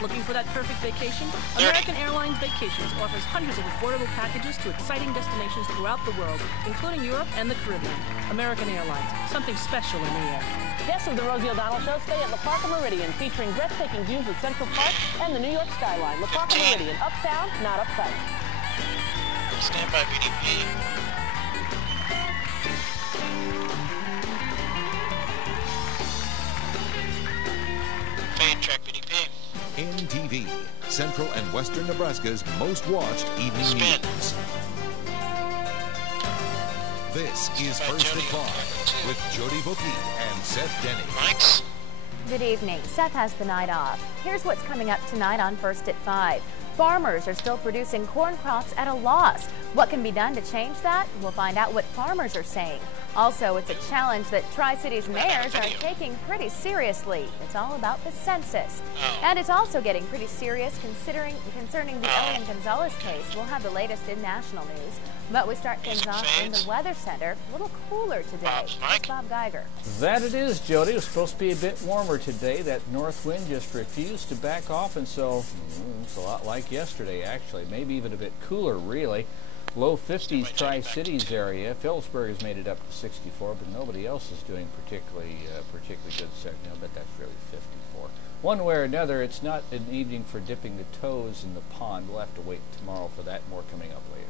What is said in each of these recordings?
Looking for that perfect vacation? American Airlines Vacations offers hundreds of affordable packages to exciting destinations throughout the world, including Europe and the Caribbean. American Airlines, something special in the air. Guests of the Rosie O'Donnell Show stay at La Parca Meridian, featuring breathtaking views of Central Park and the New York skyline. La Parca Meridian, uptown, not uptight. Stand by BDP. Fade track BDP. NTV, Central and Western Nebraska's most watched evening news. This is First at 5 with Jody Bookie and Seth Denny. Mike's. Good evening. Seth has the night off. Here's what's coming up tonight on First at 5. Farmers are still producing corn crops at a loss. What can be done to change that? We'll find out what farmers are saying. Also, it's a challenge that Tri-Cities mayors are taking pretty seriously. It's all about the census. And it's also getting pretty serious concerning the Elian Gonzalez case. We'll have the latest in national news. But we start things off in the Weather Center. A little cooler today. It's Bob Geiger. That it is, Jody. It was supposed to be a bit warmer today. That north wind just refused to back off, and so it's a lot like yesterday, actually. Maybe even a bit cooler, really. Low 50s Tri-Cities area. Phillipsburg has made it up to 64, but nobody else is doing particularly good second. I bet that's really 54. One way or another, it's not an evening for dipping the toes in the pond. We'll have to wait tomorrow for that. More coming up later.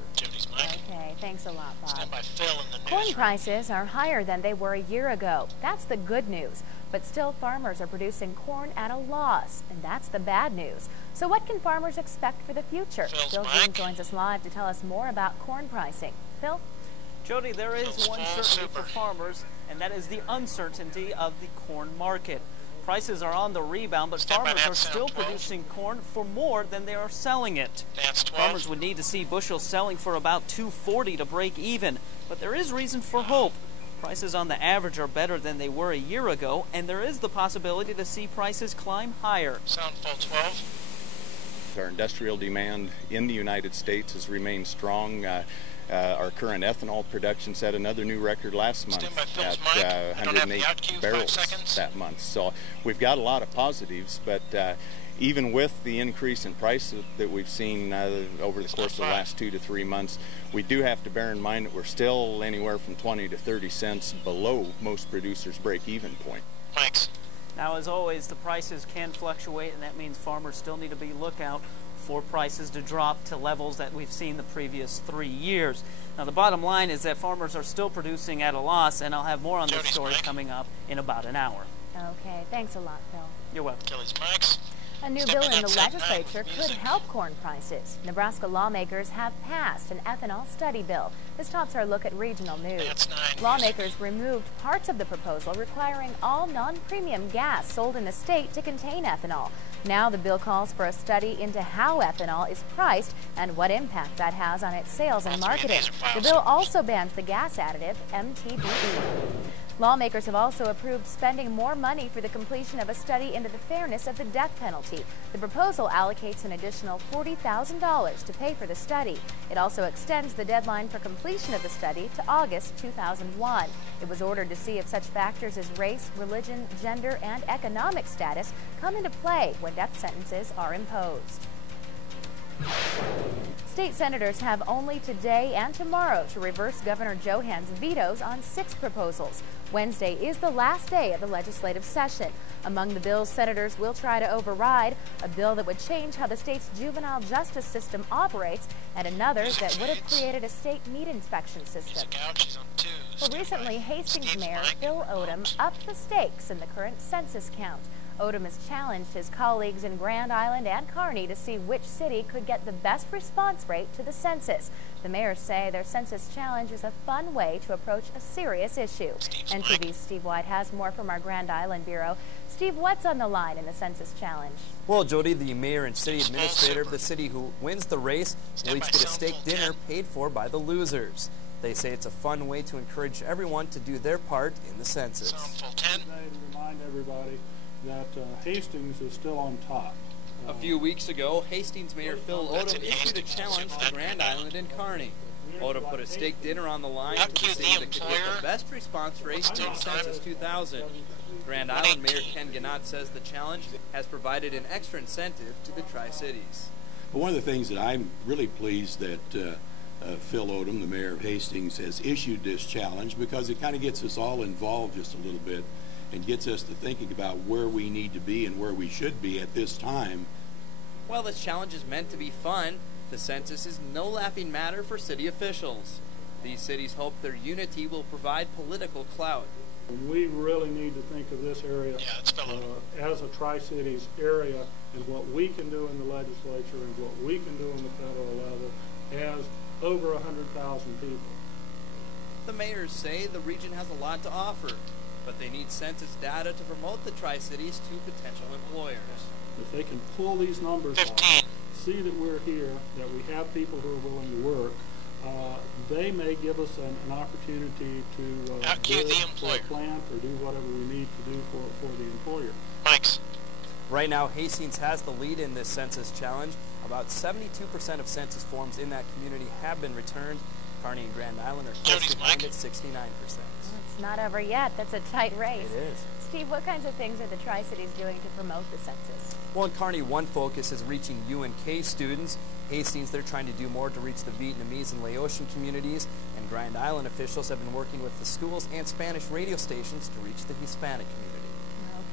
Okay, thanks a lot, Bob. Stand by Phil in the news. Corn prices are higher than they were a year ago. That's the good news. But still, farmers are producing corn at a loss, and that's the bad news. So what can farmers expect for the future? Phil Green joins us live to tell us more about corn pricing. Phil? Jody, there is one certainty for farmers, and that is the uncertainty of the corn market. Prices are on the rebound, but farmers are still producing corn for more than they are selling it. Farmers would need to see bushels selling for about $2.40 to break even, but there is reason for hope. Prices on the average are better than they were a year ago, and there is the possibility to see prices climb higher. Sound full 12. Our industrial demand in the United States has remained strong. Our current ethanol production set another new record last month at 108 barrels that month. So we've got a lot of positives, but even with the increase in price that we've seen over the course of the last 2 to 3 months, we do have to bear in mind that we're still anywhere from 20 to 30 cents below most producers' break-even point. Thanks. Now, as always, the prices can fluctuate, and that means farmers still need to be lookout for prices to drop to levels that we've seen the previous 3 years. Now, the bottom line is that farmers are still producing at a loss, and I'll have more on this story coming up in about an hour. Okay, thanks a lot, Phil. You're welcome. A new bill in the legislature could help corn prices. Nebraska lawmakers have passed an ethanol study bill. This tops our look at regional news. Lawmakers removed parts of the proposal requiring all non-premium gas sold in the state to contain ethanol. Now the bill calls for a study into how ethanol is priced and what impact that has on its sales and marketing. The bill also bans the gas additive NTV. Lawmakers have also approved spending more money for the completion of a study into the fairness of the death penalty. The proposal allocates an additional $40,000 to pay for the study. It also extends the deadline for completion of the study to August 2001. It was ordered to see if such factors as race, religion, gender, and economic status come into play when death sentences are imposed. State senators have only today and tomorrow to reverse Governor Johan's vetoes on 6 proposals. Wednesday is the last day of the legislative session. Among the bills senators will try to override, a bill that would change how the state's juvenile justice system operates, and another that would have created a state meat inspection system. Well, recently, Hastings Mayor Phil Odom upped the stakes in the current census count. Odom has challenged his colleagues in Grand Island and Kearney to see which city could get the best response rate to the census. The mayors say their census challenge is a fun way to approach a serious issue. NTV's Steve White has more from our Grand Island Bureau. Steve, what's on the line in the census challenge? Well, Jody, the mayor and city administrator of the city who wins the race will each get a steak dinner paid for by the losers. They say it's a fun way to encourage everyone to do their part in the census. To remind everybody that Hastings is still on top. A few weeks ago, Hastings Mayor Phil Odom issued a challenge to Grand Island and Kearney. Odom put a steak dinner on the line to see if it could get the best response rate in Census 2000. Grand Island Mayor Ken Gannott says the challenge has provided an extra incentive to the Tri-Cities. But one of the things that I'm really pleased that Phil Odom, the mayor of Hastings, has issued this challenge, because it kind of gets us all involved just a little bit and gets us to thinking about where we need to be and where we should be at this time. While this challenge is meant to be fun, the census is no laughing matter for city officials. These cities hope their unity will provide political clout. We really need to think of this area as a Tri-Cities area, and what we can do in the legislature and what we can do on the federal level as over 100,000 people. The mayors say the region has a lot to offer, but they need census data to promote the Tri-Cities to potential employers. If they can pull these numbers off, see that we're here, that we have people who are willing to work, they may give us an opportunity to bid for a plant or do whatever we need to do for the employer. Thanks. Right now, Hastings has the lead in this census challenge. About 72% of census forms in that community have been returned. Kearney and Grand Island are close behind at 69%. It's not over yet. That's a tight race. It is. Steve, what kinds of things are the Tri-Cities doing to promote the census? Well, in Kearney, one focus is reaching UNK students. Hastings, they're trying to do more to reach the Vietnamese and Laotian communities. And Grand Island officials have been working with the schools and Spanish radio stations to reach the Hispanic community.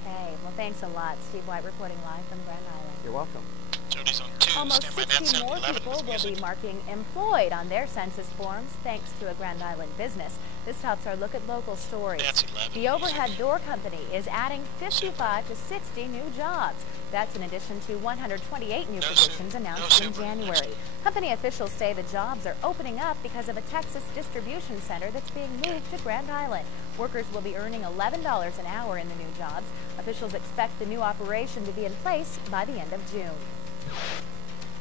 Okay. Well, thanks a lot. Steve White reporting live from Grand Island. You're welcome. Jody's on 2. Almost 60 more people will be marking employed on their census forms thanks to a Grand Island business. This tops our look at local stories. The Overhead Door Company is adding 55 to 60 new jobs. That's in addition to 128 new positions announced in January. Company officials say the jobs are opening up because of a Texas distribution center that's being moved to Grand Island. Workers will be earning $11 an hour in the new jobs. Officials expect the new operation to be in place by the end of June.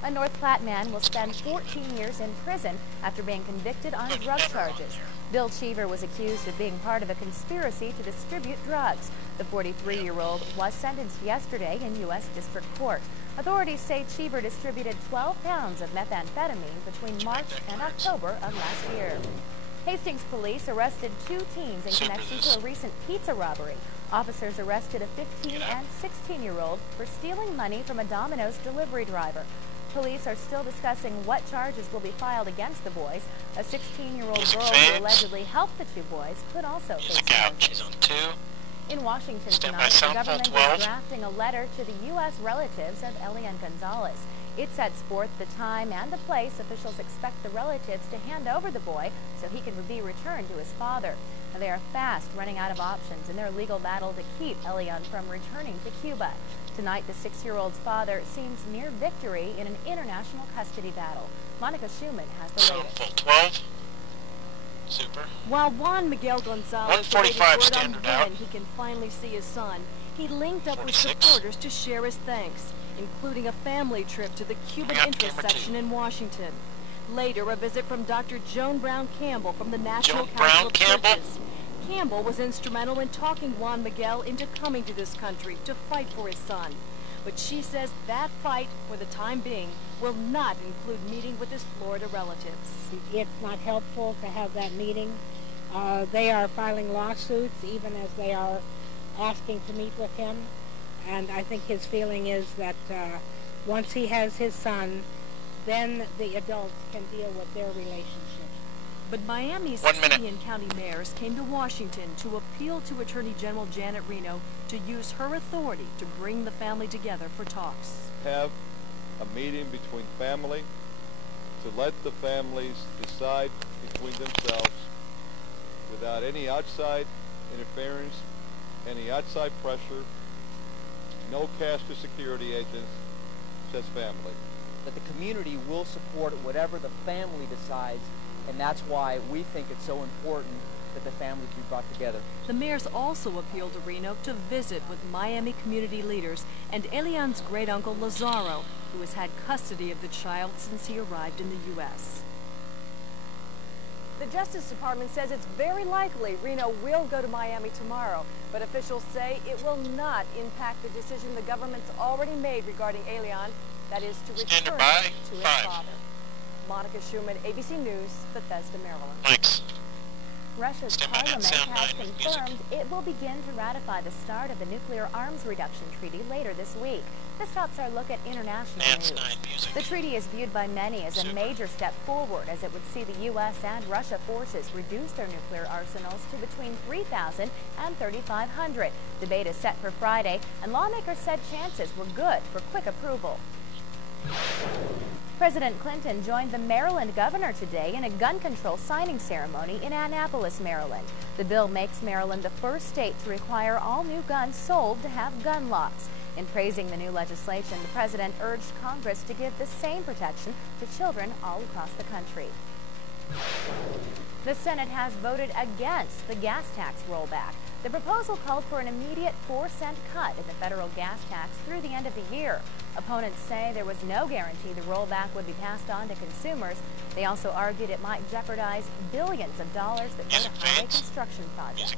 A North Platte man will spend 14 years in prison after being convicted on drug charges. Bill Cheever was accused of being part of a conspiracy to distribute drugs. The 43-year-old was sentenced yesterday in U.S. District Court. Authorities say Cheever distributed 12 pounds of methamphetamine between March and October of last year. Hastings police arrested 2 teens in connection to a recent pizza robbery. Officers arrested a 15 and 16-year-old for stealing money from a Domino's delivery driver. Police are still discussing what charges will be filed against the boys. A 16-year-old girl who allegedly helped the 2 boys could also face charges. She's on 2. In Washington tonight, the government is drafting a letter to the U.S. relatives of Elian Gonzalez. It sets forth the time and the place officials expect the relatives to hand over the boy so he can be returned to his father. Now, they are fast running out of options in their legal battle to keep Elian from returning to Cuba. Tonight, the 6-year-old's father seems near victory in an international custody battle. Monica Schumann has the latest. Full 12. Super. While Juan Miguel Gonzalez waited word on when he can finally see his son, he linked up with supporters to share his thanks, including a family trip to the Cuban interest section in Washington. Later, a visit from Dr. Joan Brown Campbell from the National Council of Churches. Campbell was instrumental in talking Juan Miguel into coming to this country to fight for his son. But she says that fight, for the time being, will not include meeting with his Florida relatives. It's not helpful to have that meeting. They are filing lawsuits even as they are asking to meet with him. And I think his feeling is that once he has his son, then the adults can deal with their relationship. But Miami's city and county mayors came to Washington to appeal to Attorney General Janet Reno to use her authority to bring the family together for talks. Have a meeting between family to let the families decide between themselves without any outside interference, any outside pressure, no cash to security agents, just family. That the community will support whatever the family decides, and that's why we think it's so important that the families be brought together. The mayors also appealed to Reno to visit with Miami community leaders and Elian's great-uncle Lazaro, who has had custody of the child since he arrived in the U.S. The Justice Department says it's very likely Reno will go to Miami tomorrow, but officials say it will not impact the decision the government's already made regarding Elian, that is to return to his father. Monica Schumann, ABC News, Bethesda, Maryland. Thanks. Russia's parliament has confirmed it will begin to ratify the start of the nuclear arms reduction treaty later this week. This tops our look at international news. The treaty is viewed by many as a major step forward, as it would see the U.S. and Russia forces reduce their nuclear arsenals to between 3,000 and 3,500. Debate is set for Friday, and lawmakers said chances were good for quick approval. President Clinton joined the Maryland governor today in a gun control signing ceremony in Annapolis, Maryland. The bill makes Maryland the first state to require all new guns sold to have gun locks. In praising the new legislation, the president urged Congress to give the same protection to children all across the country. The Senate has voted against the gas tax rollback. The proposal called for an immediate 4-cent cut in the federal gas tax through the end of the year. Opponents say there was no guarantee the rollback would be passed on to consumers. They also argued it might jeopardize billions of dollars that go to highway construction projects.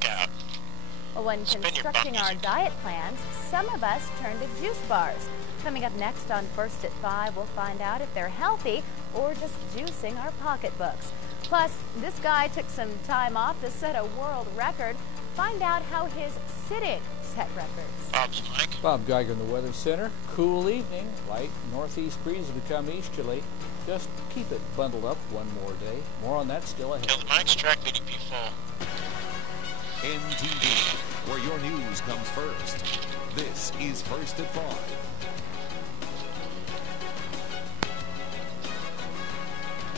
Well, when constructing our diet plans, some of us turn to juice bars. Coming up next on First at 5, we'll find out if they're healthy or just juicing our pocketbooks. Plus, this guy took some time off to set a world record. Find out how his sitting set records. Bob's Mike. Bob Geiger in the Weather Center. Cool evening. Light northeast breeze will become easterly. Just keep it bundled up one more day. More on that still ahead. Kill the Mike's track VDP full. NTV, where your news comes first. This is First at 5.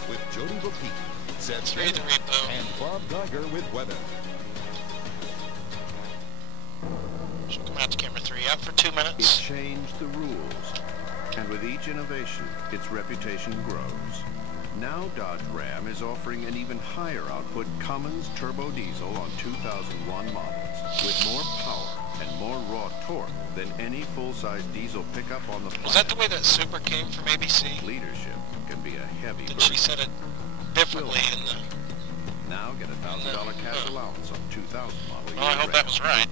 With Jody Bookie, Seth Smith, and Bob Geiger with weather. She'll come out to camera 3 out for 2 minutes. It changed the rules, and with each innovation, its reputation grows. Now Dodge Ram is offering an even higher output Cummins turbo diesel on 2001 models, with more power and more raw torque than any full-size diesel pickup on the planet. Was that the way that Super came from ABC? Leadership can be a heavy burden. She said it differently in the... Now get a $1,000 cash allowance on 2000 model. Well, I hope that was right.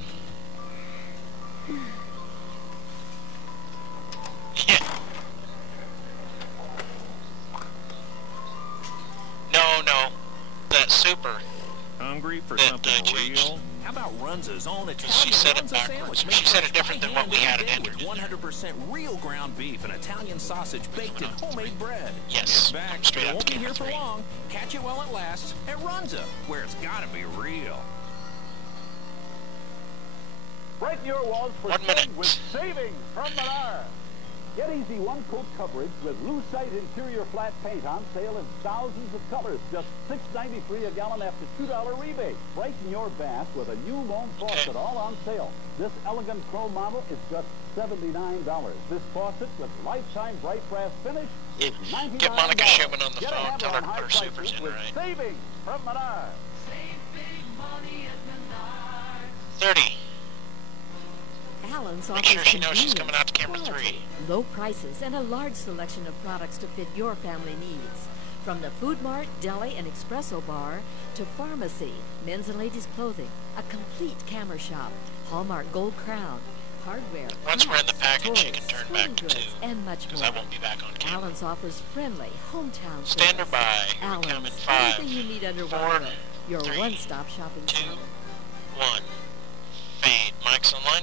Yeah. No. That Super. Hungry for something real? How about Runza's own Italian She said it Runza backwards. sandwich? She said it different than what we had it with 100% real ground beef and Italian sausage baked in homemade bread. Yes. It's back, but it won't be here for long. Catch it while it lasts at Runza, where it's gotta be real. Brighten your walls for 1 minute. with savings from Menard. Get easy one-coat coverage with Lucite interior flat paint on sale in thousands of colors. Just $6.93 a gallon after $2 rebate. Brighten your bath with a new loan faucet, all on sale. This elegant pro model is just $79. This faucet with lifetime bright brass finish is $99. Get Monica Schumann on the phone. Tell her to put her supers in, right? Savings from Menard. 30. Allen's Make offers sure she knows she's convenience, coming out to camera quality, 3. low prices, and a large selection of products to fit your family needs. From the Food Mart, Deli, and Espresso Bar to pharmacy, men's and ladies' clothing, a complete camera shop, Hallmark Gold Crown, hardware, Once we're in the package, toys, she can turn back goods, to 2. and much Because more. I won't be back on camera. Allen's offers friendly hometown Stand service. by. Allen's, Coming 5, everything you need under 4, one roof. Your 3, one-stop shopping 2, center. 1. Fade. Mike's online.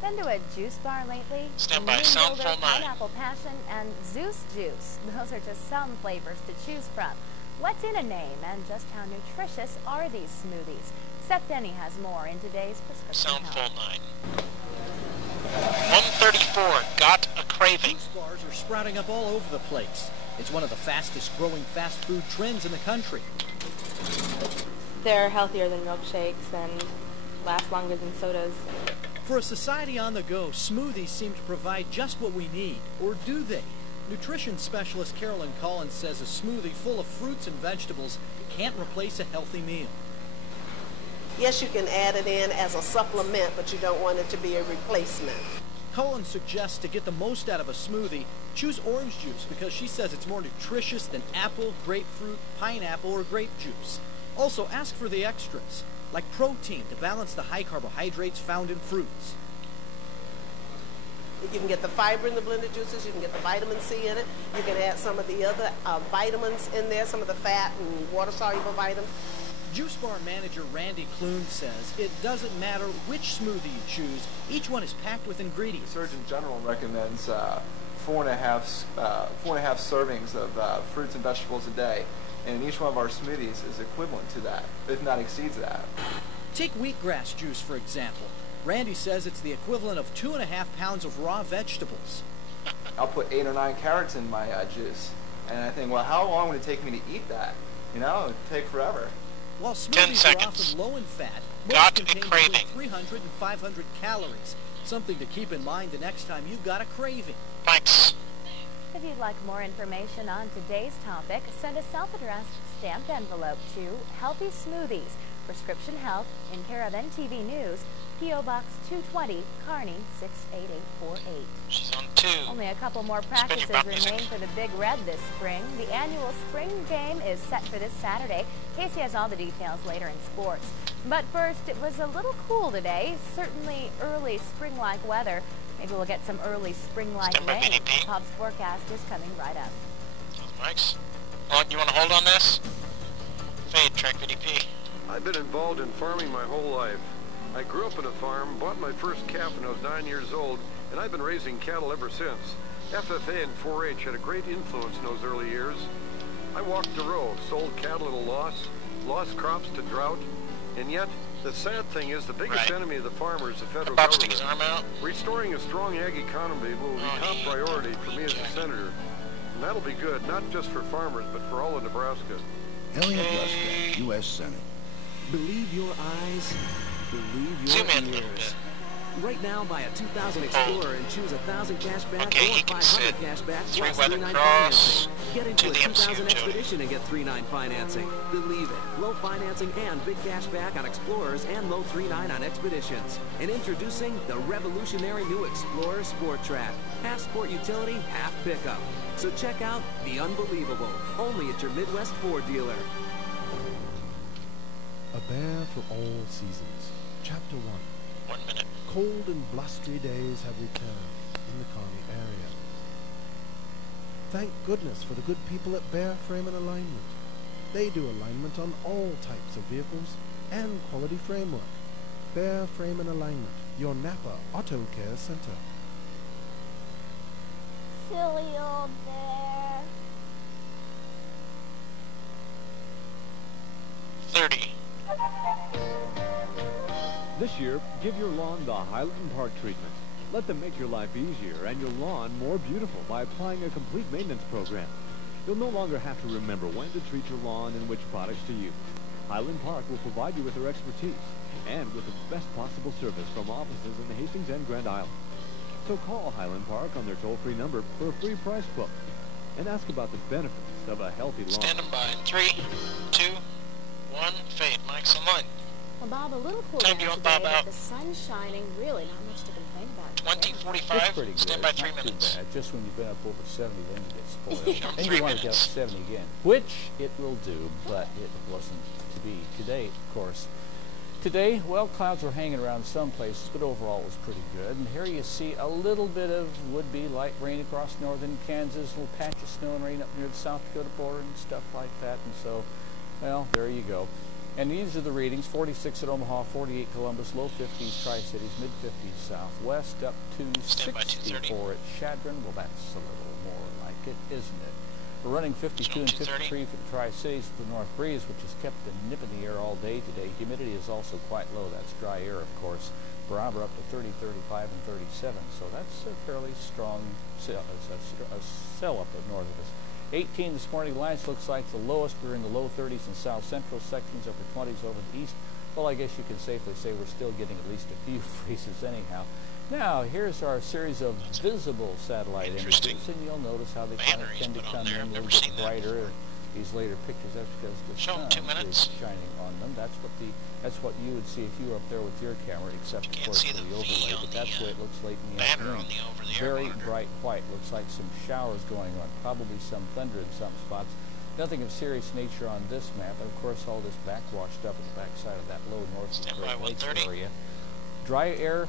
Been to a juice bar lately? Stand by. Moon Sound Builder, full 9. Pineapple Passion, and Zeus Juice. Those are just some flavors to choose from. What's in a name, and just how nutritious are these smoothies? Seth Denny has more in today's Prescription Sound Health. full 9. 134. Got a craving. Juice bars are sprouting up all over the place. It's one of the fastest growing fast food trends in the country. They're healthier than milkshakes and last longer than sodas. For a society on the go, smoothies seem to provide just what we need. Or do they? Nutrition specialist Carolyn Collins says a smoothie full of fruits and vegetables can't replace a healthy meal. Yes, you can add it in as a supplement, but you don't want it to be a replacement. Collins suggests to get the most out of a smoothie, choose orange juice because she says it's more nutritious than apple, grapefruit, pineapple, or grape juice. Also, ask for the extras, like protein to balance the high carbohydrates found in fruits. You can get the fiber in the blended juices, you can get the vitamin C in it, you can add some of the other vitamins in there, some of the fat and water-soluble vitamins. Juice bar manager Randy Clune says it doesn't matter which smoothie you choose. Each one is packed with ingredients. The Surgeon General recommends 4.5 servings of fruits and vegetables a day, and each one of our smoothies is equivalent to that, if not exceeds that. Take wheatgrass juice, for example. Randy says it's the equivalent of 2.5 pounds of raw vegetables. I'll put 8 or 9 carrots in my juice, and I think, well, how long would it take me to eat that? You know, it would take forever. While smoothies are often low in fat, most contain between 300 and 500 calories. Something to keep in mind the next time you've got a craving. Thanks. If you'd like more information on today's topic, send a self-addressed stamped envelope to Healthy Smoothies, Prescription Health, in care of NTV News, P.O. Box 220, Kearney 68848. She's on 2. Only a couple more practices remain for the Big Red this spring. The annual spring game is set for this Saturday. Casey has all the details later in sports. But first, it was a little cool today. Certainly early spring-like weather. Maybe we'll get some early spring-like rain. Pop's forecast is coming right up. Mike's. Oh, you want to hold on this? Fade, track VDP. I've been involved in farming my whole life. I grew up on a farm, bought my first calf when I was 9 years old, and I've been raising cattle ever since. FFA and 4-H had a great influence in those early years. I walked the row, sold cattle at a loss, lost crops to drought, and yet the sad thing is the biggest enemy of the farmer is the federal government. Restoring a strong ag economy will be top priority for me as a senator, and that'll be good, not just for farmers, but for all of Nebraska. Elliot Luska, U.S. Senate. Believe your eyes, believe your ears. Right now, buy a 2000 Explorer and choose 1,000 cash back or 500 cash back plus 3.9 financing. Get into a 2000 Expedition and get 3.9 financing. Believe it. Low financing and big cash back on Explorers and low 3.9 on Expeditions. And introducing the revolutionary new Explorer Sport Track. Half sport utility, half pickup. So check out the unbelievable, only at your Midwest Ford dealer. A Bear for All Seasons. Chapter 1. 1 minute. Cold and blustery days have returned in the Kearney area. Thank goodness for the good people at Bear Frame and Alignment. They do alignment on all types of vehicles and quality framework. Bear Frame and Alignment, your Napa Auto Care Center. Silly old bear. 30. This year, give your lawn the Highland Park treatment. Let them make your life easier and your lawn more beautiful by applying a complete maintenance program. You'll no longer have to remember when to treat your lawn and which products to use. Highland Park will provide you with their expertise and with the best possible service from offices in Hastings and Grand Island. So call Highland Park on their toll-free number for a free price quote and ask about the benefits of a healthy lawn. Stand by in 3, 2, 1, fade. Mike's on line. Well, Bob, a little cooler today, but the sun's shining. Really not much to complain about. 20:45. It's pretty good. Stand by 3 not minutes. Too bad. Just when you've been up over 70, then you get spoiled. Then you want to get up 70 again, which it will do, but it wasn't to be today, of course. Today, well, clouds were hanging around some places, but overall it was pretty good. And here you see a little bit of would-be light rain across northern Kansas, a little patch of snow and rain up near the South Dakota border and stuff like that. And so, well, there you go. And these are the readings: 46 at Omaha, 48 Columbus, low 50s Tri-Cities, mid 50s Southwest, up to 64 at Chadron. Well, that's a little more like it, isn't it? We're running 52 and 53 for the Tri-Cities, the north breeze, which has kept the nip in the air all day today. Humidity is also quite low. That's dry air, of course. Barometer up to 30, 35, and 37. So that's a fairly strong cell up north of us. 18 this morning. Lines looks like the lowest. We're in the low 30s in south central sections, upper 20s over the east. Well, I guess you can safely say we're still getting at least a few freezes anyhow. Now, here's our series of visible satellite images, and you'll notice how they kind of tend to come in a little bit brighter. These later pictures, that's because the sun is shining on them. That's what you would see if you were up there with your camera, except of course for the overlay. But that's what it looks like in the afternoon. Very bright white. Looks like some showers going on, probably some thunder in some spots. Nothing of serious nature on this map, and of course all this backwash stuff at the backside of that low north of the Great Lakes area. Dry air,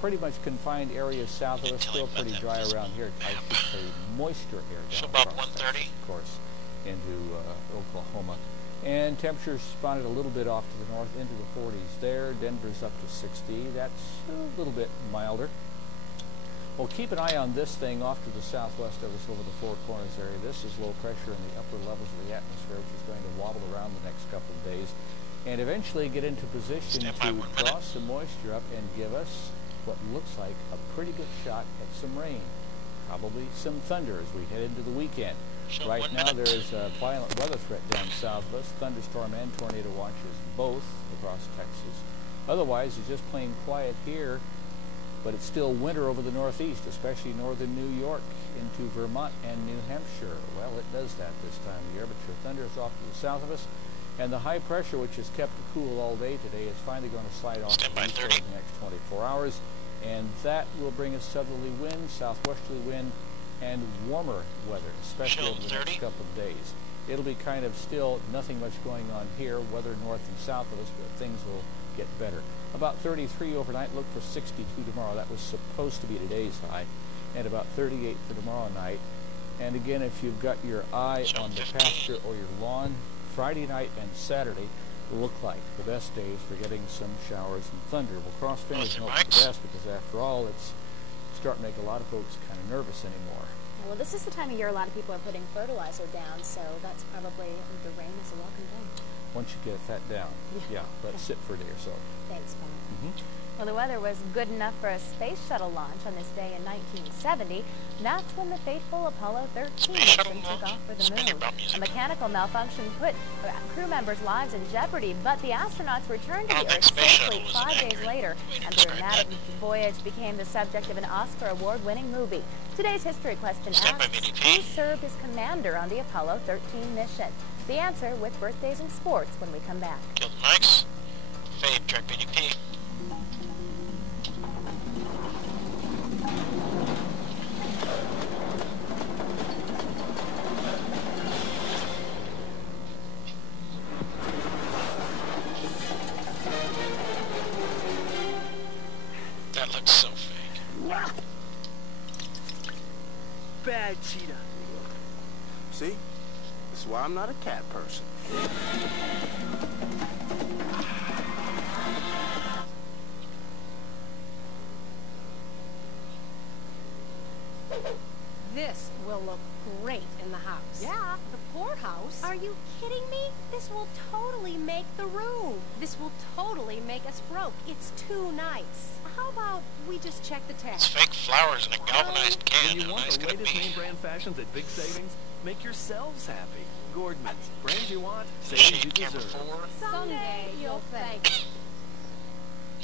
pretty much confined areas south of us, still pretty dry around here. I should say moisture air down across, of course, into Oklahoma. And temperatures spotted a little bit off to the north into the 40s there. Denver's up to 60. That's a little bit milder. Well, keep an eye on this thing off to the southwest of us over the Four Corners area. This is low pressure in the upper levels of the atmosphere, which is going to wobble around the next couple of days and eventually get into position to draw some moisture up and give us what looks like a pretty good shot at some rain. Probably some thunder as we head into the weekend. Right now there is a violent weather threat down south of us, thunderstorm and tornado watches both across Texas. Otherwise, it's just plain quiet here, but it's still winter over the northeast, especially northern New York into Vermont and New Hampshire. Well, it does that this time of year, but your thunder is off to the south of us, and the high pressure, which has kept it cool all day today, is finally going to slide off to the east over the next 24 hours, and that will bring us southerly wind, southwesterly wind, and warmer weather, especially over the next couple of days. It'll be kind of still nothing much going on here, weather north and south of us, but things will get better. About 33 overnight, look for 62 tomorrow. That was supposed to be today's high, and about 38 for tomorrow night. And again, if you've got your eye on the pasture or your lawn, Friday night and Saturday look like the best days for getting some showers and thunder. We'll cross fingers and hope for the best, because after all, it's starting to make a lot of folks kind of nervous anymore. Well, this is the time of year a lot of people are putting fertilizer down, so that's probably, the rain is a welcome thing. Once you get that down, yeah, let it sit for a day or so. Thanks, Bob. Well, the weather was good enough for a space shuttle launch on this day in 1970. That's when the fateful Apollo 13 mission took off for the moon. A mechanical malfunction put crew members' lives in jeopardy, but the astronauts returned to the Earth safely 5 days later, and the dramatic voyage became the subject of an Oscar Award-winning movie. Today's history question asks, who served as commander on the Apollo 13 mission? The answer with birthdays and sports when we come back. Kill the mics. Fade, track BDP. That looks so fake. Bad cheetah. See? This is why I'm not a cat person. This will look great in the house. Yeah, the poorhouse. Are you kidding me? This will totally make the room. This will totally make us broke. It's too nice. How about we just check the tag? It's fake flowers in a galvanized can. When you want the latest name brand fashions at big savings, make yourselves happy. Gordman's. Brands you want, savings you deserve. Someday you'll thank.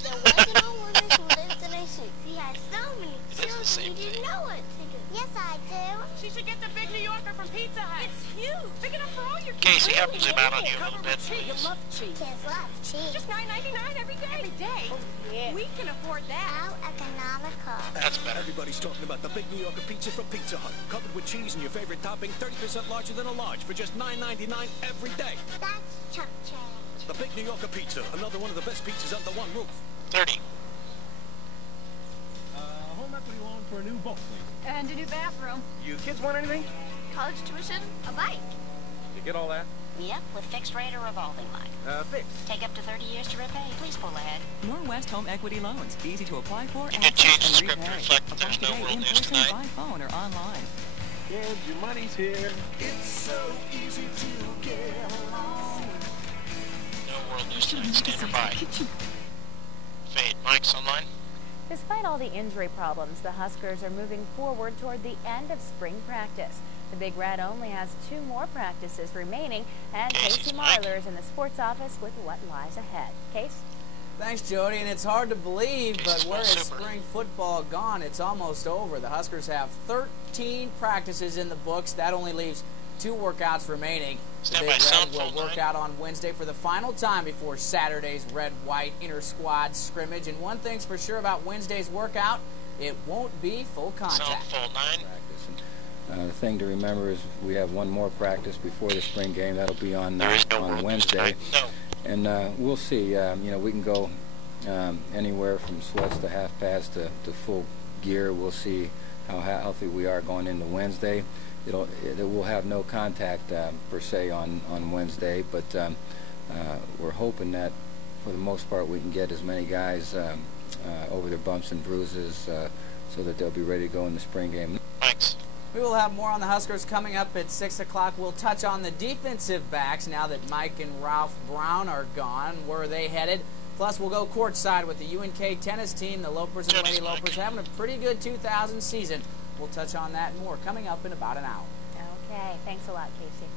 There was no woman who lived in a suit. She had so many children, you didn't know it. Yes, I do. She should get the Big New Yorker from Pizza Hut. It's huge. Big enough for all your Casey, kids. have them zoom out on you a little bit. You love cheese. Kids love cheese. Just $9.99 every day. Every day? Oh, yeah. We can afford that. How economical. That's better. Everybody's talking about the Big New Yorker pizza from Pizza Hut. Covered with cheese and your favorite topping, 30% larger than a large for just $9.99 every day. That's chump change. The Big New Yorker pizza. Another one of the best pizzas under one roof. 30. Home equity loan for a new boat, please. And a new bathroom. You kids want anything? College tuition, a bike. You get all that? Yep, with fixed rate or revolving line. Fixed. Take up to 30 years to repay. Please pull ahead. Norwest Home Equity Loans. Easy to apply for. You can change the script to reflect that there's no world news tonight. By phone or online. Kids, your money's here. It's so easy to get along. No world news tonight. Stand by. Fade. Mike's online. Despite all the injury problems, the Huskers are moving forward toward the end of spring practice. The Big Red only has 2 more practices remaining, and Casey Marler is in the sports office with what lies ahead. Case? Thanks, Jody, and it's hard to believe, but where is spring football gone? It's almost over. The Huskers have 13 practices in the books. That only leaves 2 workouts remaining. The Big Red will work out on Wednesday for the final time before Saturday's red-white inter-squad scrimmage. And one thing's for sure about Wednesday's workout, it won't be full contact. The thing to remember is we have 1 more practice before the spring game. That'll be on Wednesday. And we'll see. You know, we can go anywhere from sweats to half pads to full gear. We'll see how healthy we are going into Wednesday. We'll have no contact per se on Wednesday, but we're hoping that for the most part we can get as many guys over their bumps and bruises so that they'll be ready to go in the spring game. Thanks. We will have more on the Huskers coming up at 6 o'clock. We'll touch on the defensive backs now that Mike and Ralph Brown are gone. Where are they headed? Plus, we'll go courtside with the UNK tennis team. The Lopers and Lady Lopers having a pretty good 2000 season. We'll touch on that and more coming up in about an hour. Okay, thanks a lot, Casey.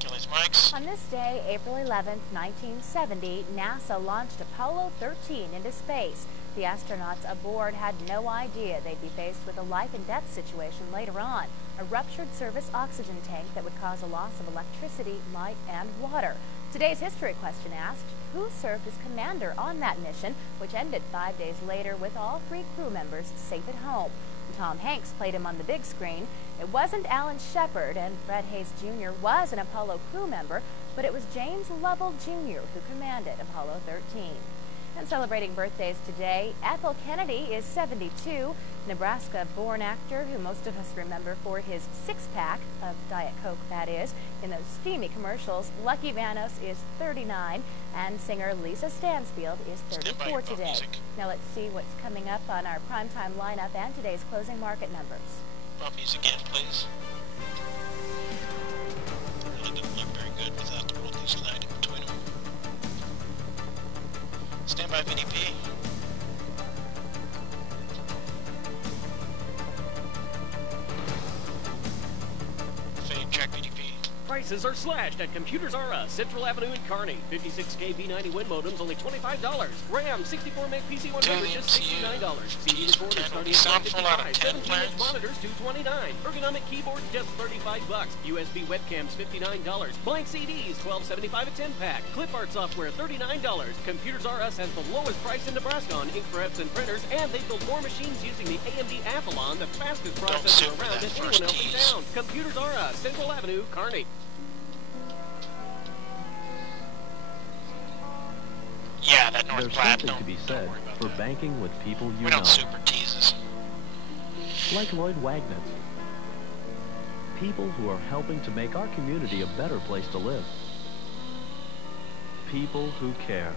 Kelly's Mike's. On this day, April 11th, 1970, NASA launched Apollo 13 into space. The astronauts aboard had no idea they'd be faced with a life-and-death situation later on, a ruptured service oxygen tank that would cause a loss of electricity, light, and water. Today's history question asked, who served as commander on that mission, which ended 5 days later with all 3 crew members safe at home? Tom Hanks played him on the big screen. It wasn't Alan Shepard, and Fred Hayes Jr. was an Apollo crew member, but it was James Lovell Jr. who commanded Apollo 13. And celebrating birthdays today, Ethel Kennedy is 72, Nebraska-born actor who most of us remember for his six-pack of Diet Coke, that is, in those steamy commercials. Lucky Vanos is 39, and singer Lisa Stansfield is 34 today. Now let's see what's coming up on our primetime lineup and today's closing market numbers. Bump music again, please. It didn't look very good without the world news tonight in between them. Stand by VDP. Fade check VDP. Prices are slashed at Computers R Us, Central Avenue in Kearney. 56K V90 Win modems, only $25. RAM 64 meg PC 100, just $69. CD recorder starting at $155. 17-inch monitors, $229. Ergonomic keyboard, just $35. USB webcams, $59. Blank CDs, $12.75 a 10-pack. Clip art software, $39. Computers R Us has the lowest price in Nebraska on ink preps and printers, and they build more machines using the AMD Athlon, the fastest processor around than anyone else in town. Computers R Us, Central Avenue, Kearney. Yeah, that North There's Platte. something to be said for banking with people you We know. don't super teases. Like Lloyd Wagner. People who are helping to make our community a better place to live. People who care.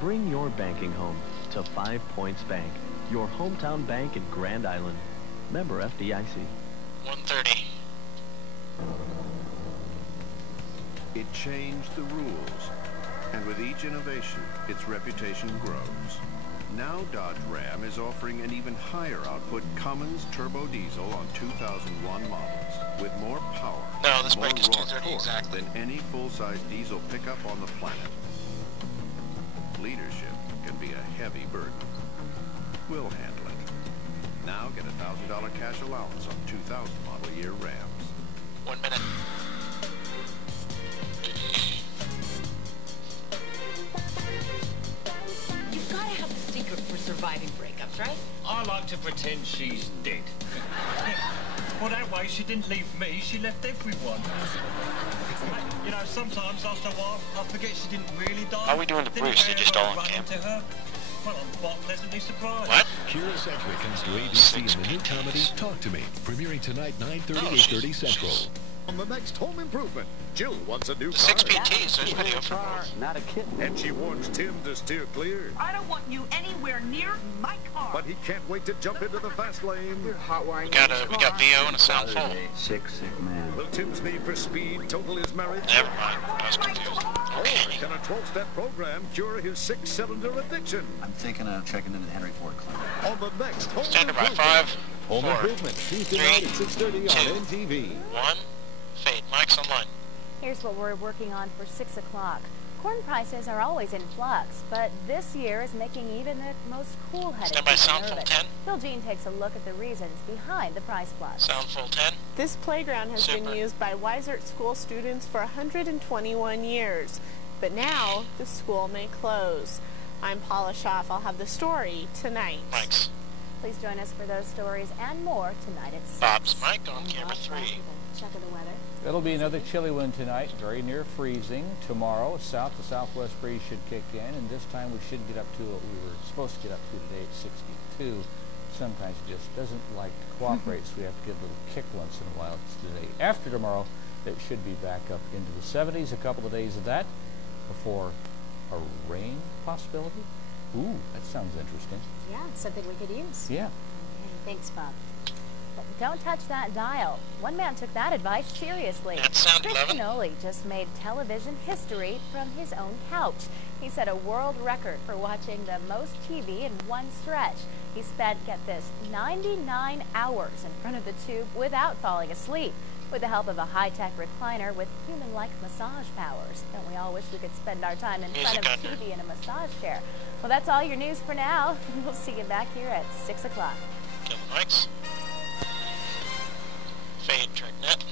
Bring your banking home to 5 Points Bank, your hometown bank in Grand Island. Member FDIC. 130. It changed the rules, and with each innovation, its reputation grows. Now Dodge Ram is offering an even higher output Cummins turbo diesel on 2001 models with more power, No, this more brake is raw 230 torque exactly. than any full-size diesel pickup on the planet. Leadership can be a heavy burden. We'll handle it. Now get a $1,000 cash allowance on 2000 model year Rams. 1 minute. You've got to have a secret for surviving breakups, right? I like to pretend she's dead. Well, that way she didn't leave me, she left everyone. You know, sometimes after a while, I forget she didn't really die. How are we doing the briefs? They're just all on camp. Well, I'm quite pleasantly surprised. What? Kira Sedgwick comes to ABC in the new comedy Talk to Me, premiering tonight 9:30, 8:30 Central. On the next home improvement, Jill wants a new car. 6 PT, so there's video for both. Not a kitten. And she warns Tim to steer clear. I don't want you anywhere near my car. But he can't wait to jump into the fast lane. We got VO and a sound full. Sick man. Will Tim's need for speed total his marriage? Never mind. I was confused. Or can a 12-step program cure his 6-cylinder addiction? I'm thinking of checking into the Henry Ford Clinic. On the next home Standard by improvement. 5, Home 4, Improvement, Tuesday night at 6:30 on NTV. 1. Fade. Mike's online. Here's what we're working on for 6 o'clock. Corn prices are always in flux, but this year is making even the most cool-headed Stand by people sound full nervous. 10. Phil Jean takes a look at the reasons behind the price flux. Sound full 10. This playground has Super. been used by Weisert School students for 121 years, but now the school may close. I'm Paula Schaff. I'll have the story tonight. Mike's. Please join us for those stories and more tonight at 6. Bob's Mike on camera 3. Check of the weather. It'll be another chilly one tonight, very near freezing. Tomorrow, south to southwest breeze should kick in, and this time we should get up to what we were supposed to get up to today at 62. sometimes it just doesn't like to cooperate, so we have to give a little kick once in a while. It's today. After tomorrow, it should be back up into the 70s. A couple of days of that before a rain possibility. Ooh, that sounds interesting. Yeah, something we could use. Yeah. Okay, thanks, Bob. But don't touch that dial. One man took that advice seriously. Chris Canoli just made television history from his own couch. He set a world record for watching the most TV in one stretch. He spent, get this, 99 hours in front of the tube without falling asleep, with the help of a high-tech recliner with human-like massage powers. Don't we all wish we could spend our time in front of a TV in a massage chair? Well, that's all your news for now. We'll see you back here at 6 o'clock. Kill the mics. Fade, Tricknet.